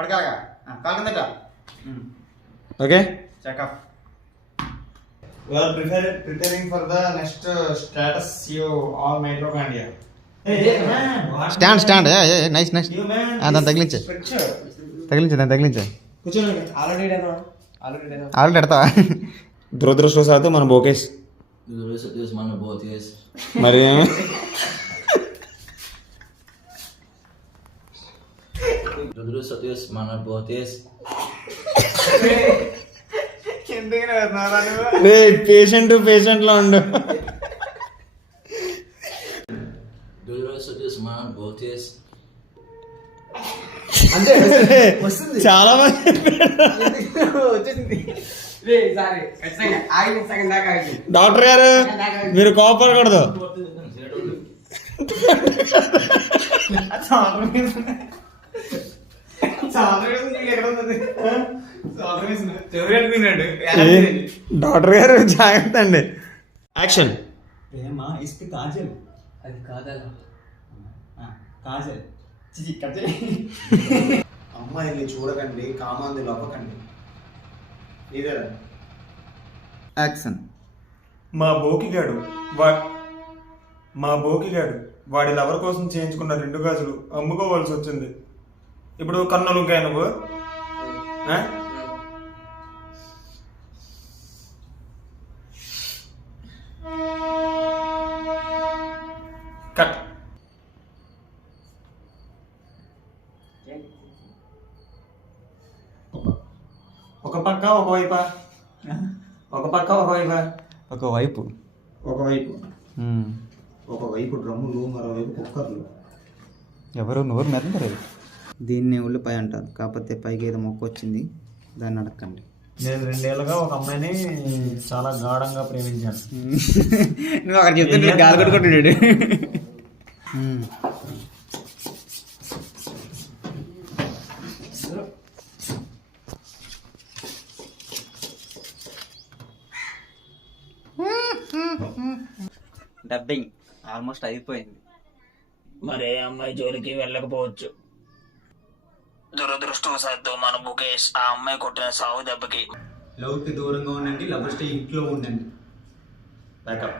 పడకాగా కాలు కిందట. Okay checkup. We are preparing for the next status you all mitochondria. Stand nice దాన్ని తగిలించే తగిలించే కూర్చోండి. Already ఎడతావా? దురదృష్టవశాత్తు మన బోకేష్ మరి పేషెంట్ లో ఉండు. చాలా మంది డాక్టర్ గారు మీరు కోపడకూడదు. డాక్టర్ గారు జాగ్రత్త అండి. యాక్షన్. కాజల్ అది కాదల్ కాజల్ అమ్మాయిని చూడకండి, కామాంధులు అవ్వకండి. ఇదేరా యాక్షన్. మా బోకిగాడు వాడి లవర్ కోసం చేయించుకున్న 2 గాజులు అమ్ముకోవాల్సి వచ్చింది. ఇప్పుడు కన్నులుంకాయ నువ్వు కట్. ఒక పక్క ఒకవైపా ఒకవైపు ఒకవైపు డ్రమ్ములు, మరోవైపు కుక్కర్లు. ఎవరు నోరు మెదంటారు. దీన్ని ఉల్లిపాయ అంటారు, కాకపోతే పైకి ఏదో మొక్క వచ్చింది, దాన్ని అడగండి. నేను 2 ఏళ్ళుగా ఒక అమ్మాయిని చాలా గాఢంగా ప్రేమించాను. నువ్వు అక్కడ చెప్తుంటే గాలి కొట్టుకుంటున్నాడు. డబ్బింగ్ ఆల్మోస్ట్ అయిపోయింది. మరే అమ్మాయి జోలికి వెళ్ళకపోవచ్చు. దురదృష్టవశాత్తు మన ముఖేష్ ఆ అమ్మాయి కొట్టిన సాగు దెబ్బకి లవ్ కి దూరంగా ఉండండి, లవ్ స్టే ఇంట్లో ఉండండి. బ్యాకప్.